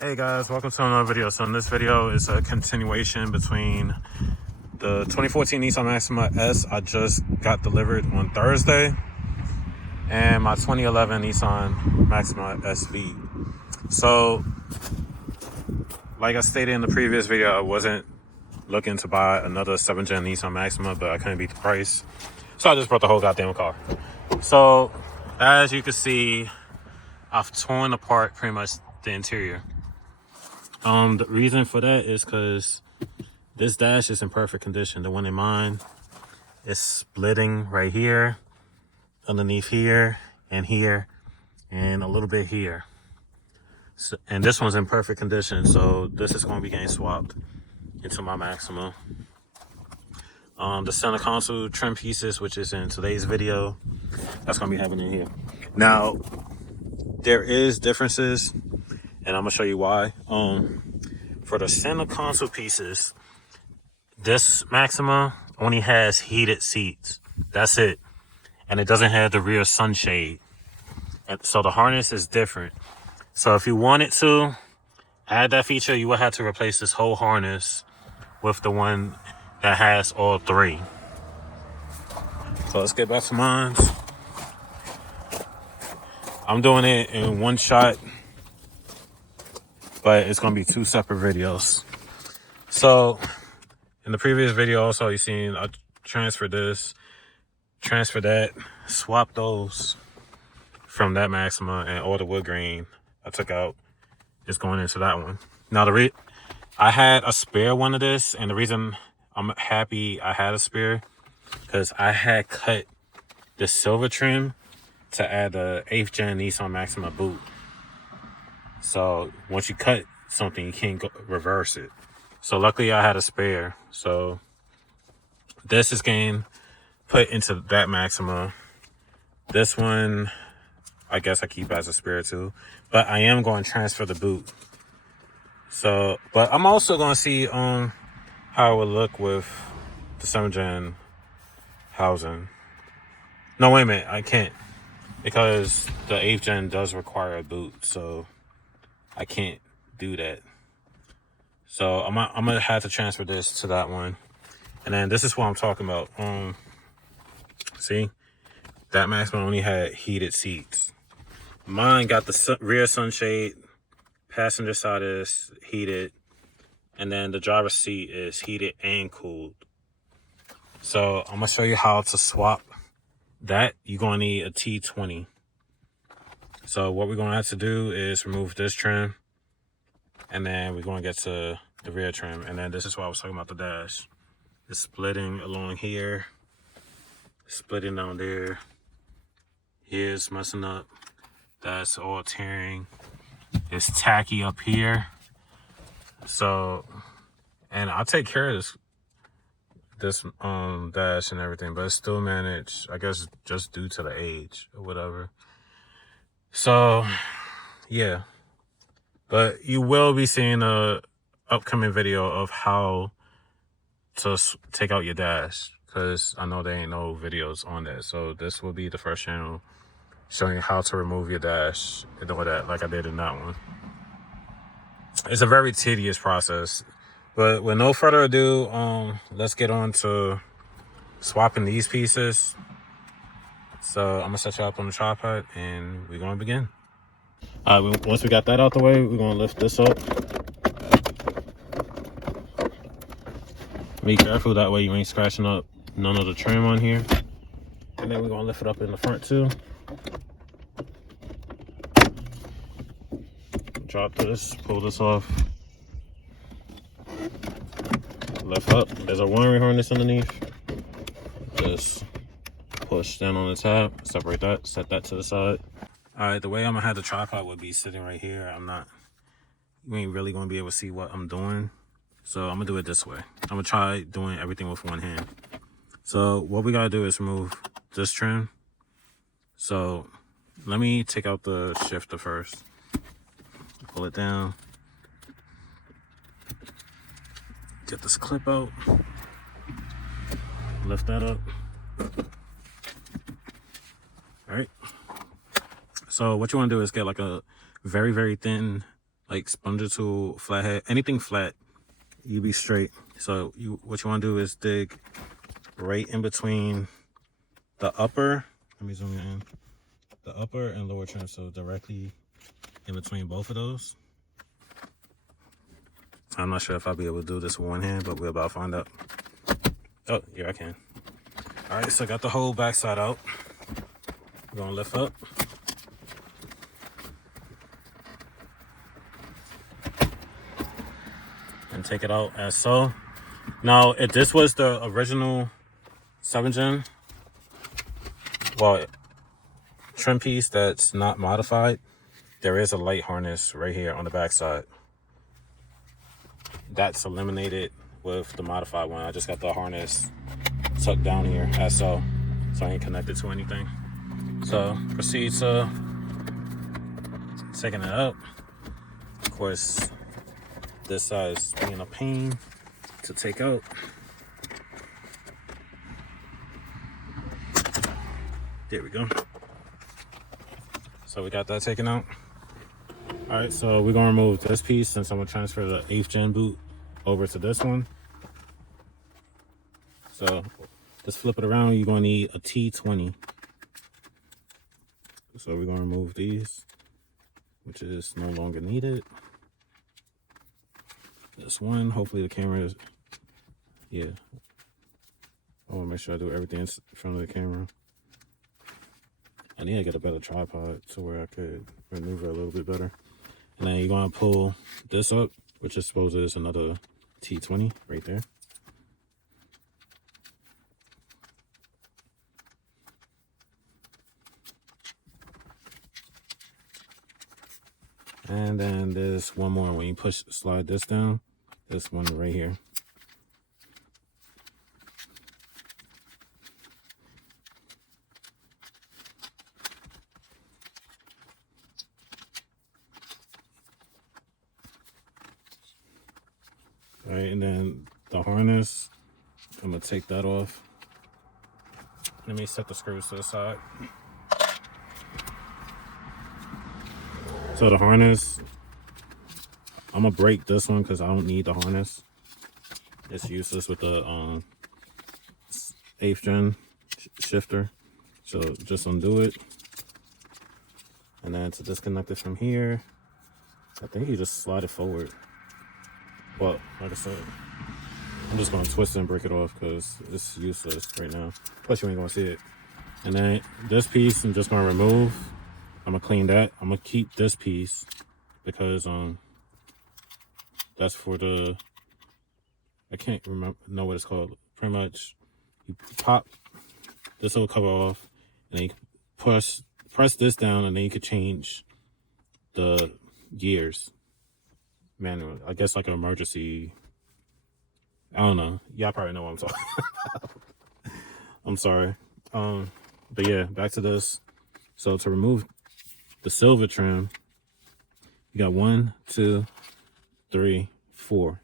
Hey guys, welcome to another video. So in this video is a continuation between the 2014 Nissan Maxima S I just got delivered on Thursday and my 2011 Nissan Maxima SV. So like I stated in the previous video, I wasn't looking to buy another 7th gen Nissan Maxima, but I couldn't beat the price. So I just brought the whole goddamn car. So as you can see, I've torn apart pretty much the interior. The reason for that is because this dash is in perfect condition. The one in mine is splitting right here, underneath here, and a little bit here. So, and this one's in perfect condition, so this is going to be getting swapped into my Maxima. The center console trim pieces, which is in today's video, that's going to be happening here. Now, there is differences, and I'm going to show you why. For the center console pieces, this Maxima only has heated seats. That's it. And it doesn't have the rear sunshade. And so the harness is different. So if you wanted to add that feature, you would have to replace this whole harness with the one that has all three. So let's get back to mine. I'm doing it in one shot, but it's going to be two separate videos. So in the previous video also, you seen I transferred this, transferred that, swapped those from that Maxima, and all the wood grain I took out is going into that one. Now I had a spare one of this, and the reason I'm happy I had a spare, because I had cut the silver trim to add the 8th gen Nissan Maxima boot. So once you cut something, you can't reverse it. So luckily I had a spare. So this is getting put into that Maxima. This one, I guess I keep as a spare too. But I am going to transfer the boot. So, but I'm also going to see how it would look with the 7th gen housing. No, wait a minute. I can't. Because the 8th gen does require a boot. So I can't do that. So I'm gonna have to transfer this to that one. And then this is what I'm talking about. See, that Maxima only had heated seats. Mine got the rear sunshade, passenger side is heated, and then the driver's seat is heated and cooled. So I'm gonna show you how to swap that. You're gonna need a T20. So what we're gonna have to do is remove this trim, and then we're going to get to the rear trim. And then this is why I was talking about the dash. It's splitting along here, splitting down there. Here's messing up. That's all tearing. It's tacky up here. So, and I'll take care of this dash and everything, but it's still managed, I guess, just due to the age or whatever. So, yeah. But you will be seeing a upcoming video of how to take out your dash, because I know there ain't no videos on that. So this will be the first channel showing you how to remove your dash and all that, like I did in that one. It's a very tedious process. But with no further ado, let's get on to swapping these pieces. So I'm gonna set you up on the tripod and we're gonna begin. Once we got that out the way, we're gonna lift this up. Be careful, that way you ain't scratching up none of the trim on here. And then we're gonna lift it up in the front too. Drop this, pull this off. Lift up. There's a wiring harness underneath. Just push down on the tab, separate that, set that to the side. Alright, the way I'm gonna have the tripod would be sitting right here. You ain't really gonna be able to see what I'm doing. So I'm gonna do it this way. I'm gonna try doing everything with one hand. So what we gotta do is remove this trim. So let me take out the shifter first. Pull it down. Get this clip out. Lift that up. All right. So what you want to do is get like a very, very thin like sponger tool, flathead, anything flat, you be straight. So what you want to do is dig right in between the upper, let me zoom in, the upper and lower trim, so directly in between both of those. I'm not sure if I'll be able to do this with one hand, but we're about to find out. Oh, yeah, I can. All right, so I got the whole backside out. We're gonna lift up. And take it out as so. Now, if this was the original 7-gen, well, trim piece that's not modified, there is a light harness right here on the backside. That's eliminated with the modified one. I just got the harness tucked down here as so I ain't connected to anything. So proceed to taking it up. Of course, this side is being a pain to take out. There we go. So we got that taken out. All right, so we're gonna remove this piece since I'm gonna transfer the 8th gen boot over to this one. So just flip it around. You're gonna need a T20. So we're gonna remove these, which is no longer needed. This one, hopefully the camera is, yeah. I wanna make sure I do everything in front of the camera. I need to get a better tripod to where I could maneuver a little bit better. And then you're gonna pull this up, which I suppose is another T20 right there. And then there's one more when you slide this down, this one right here. All right, and then the harness, I'm gonna take that off. Let me set the screws to the side. So the harness, I'm gonna break this one because I don't need the harness. It's useless with the 8th gen shifter. So just undo it. And then to disconnect it from here, I think you just slide it forward. Well, like I said, I'm just gonna twist it and break it off because it's useless right now. Plus you ain't gonna see it. And then this piece I'm just gonna remove. I'm gonna clean that. I'm gonna keep this piece because that's for the, I can't know what it's called. Pretty much you pop this will cover off and then you press this down and then you could change the gears manually. I guess like an emergency, I don't know. Y'all probably know what I'm talking about. I'm sorry. But yeah, back to this. So to remove the silver trim, you got 1, 2, 3, 4.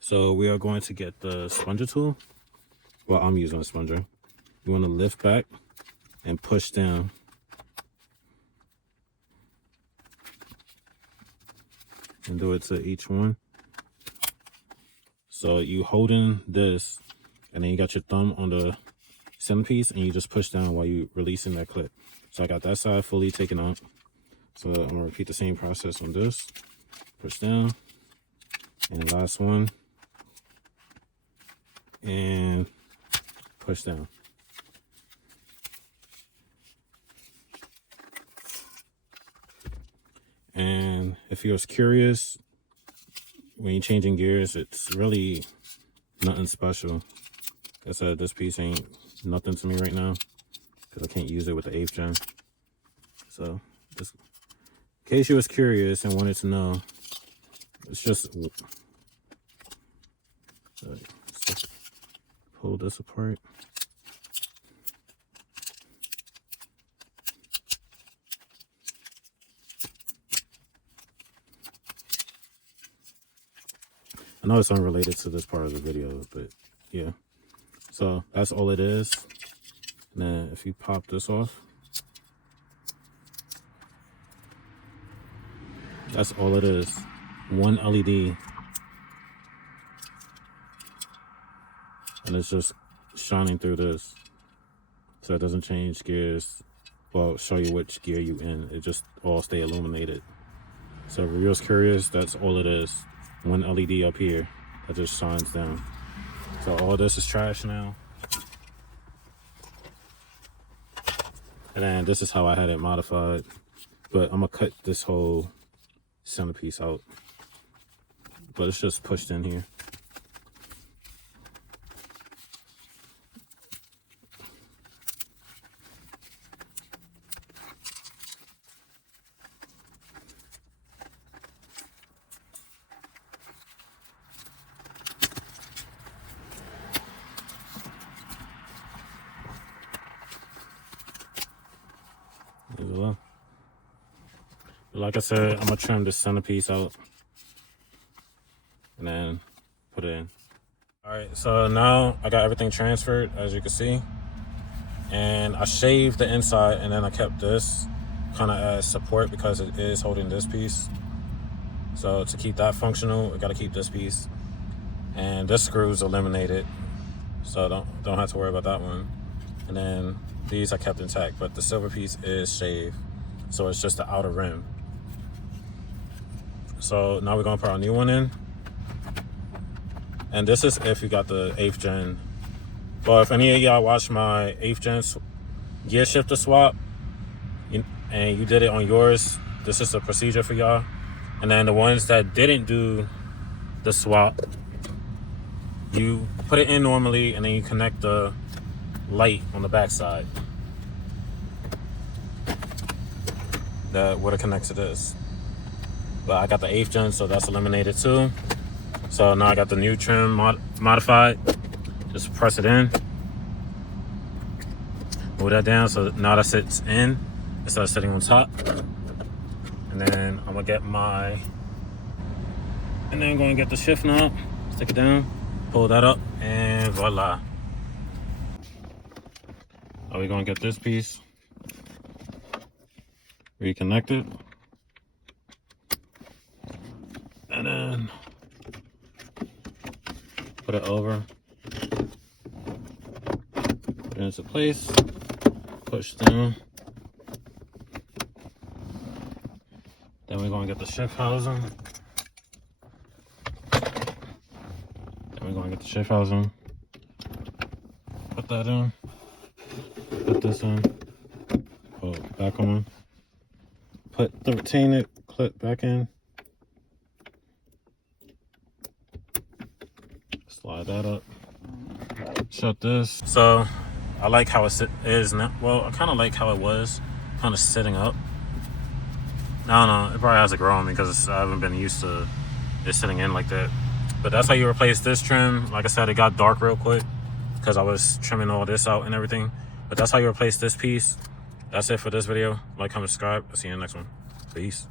So we are going to get the sponger tool. Well, I'm using a sponger. You want to lift back and push down. And do it to each one. So you holding this, and then you got your thumb on the centerpiece, and you just push down while you releasing that clip. So I got that side fully taken out. So I'm gonna repeat the same process on this. Push down, and last one, and push down. And if you was curious, when you're changing gears, it's really nothing special. Like I said, this piece ain't nothing to me right now because I can't use it with the 8th gen. So just in case you was curious and wanted to know, it's just pull this apart. I know it's unrelated to this part of the video, but yeah. So that's all it is. And then if you pop this off, That's all it is. One LED. And it's just shining through this. So it doesn't change gears. Well, show you which gear you in. It just all stay illuminated. So if you're curious, that's all it is. One LED up here that just shines down. So all this is trash now. And then this is how I had it modified. But I'm gonna cut this whole centerpiece out. But it's just pushed in here. Like I said, I'm gonna trim this centerpiece out and then put it in. All right, so now I got everything transferred, as you can see, and I shaved the inside, and then I kept this kind of as support because it is holding this piece. So to keep that functional, I gotta keep this piece, and this screw's eliminated, so don't have to worry about that one. And then these I kept intact, but the silver piece is shaved, so it's just the outer rim. So now we're gonna put our new one in. And this is if you got the 8th gen. But if any of y'all watched my 8th gen gear shifter swap, and you did it on yours, this is the procedure for y'all. And then the ones that didn't do the swap, you put it in normally, and then you connect the light on the back side. That would have connected to this. But I got the 8th gen, so that's eliminated too. So now I got the new trim modified. Just press it in. Move that down so now that sits in instead of sitting on top. And then I'm gonna get I'm gonna get the shift knob, stick it down, pull that up, and voila. Now we're gonna get this piece reconnected. And then put it over, put it into place, push down. Then we're gonna get the shift housing. Put that in, put this in, pull it back on, put the retainer clip back in. Slide that up. Shut this. So I like how it is now. Well, I kind of like how it was, kind of sitting up. I don't know. It probably has to grow on me because I haven't been used to it sitting in like that. But that's how you replace this trim. Like I said, it got dark real quick because I was trimming all this out and everything. But that's how you replace this piece. That's it for this video. Like, comment, subscribe. I'll see you in the next one. Peace.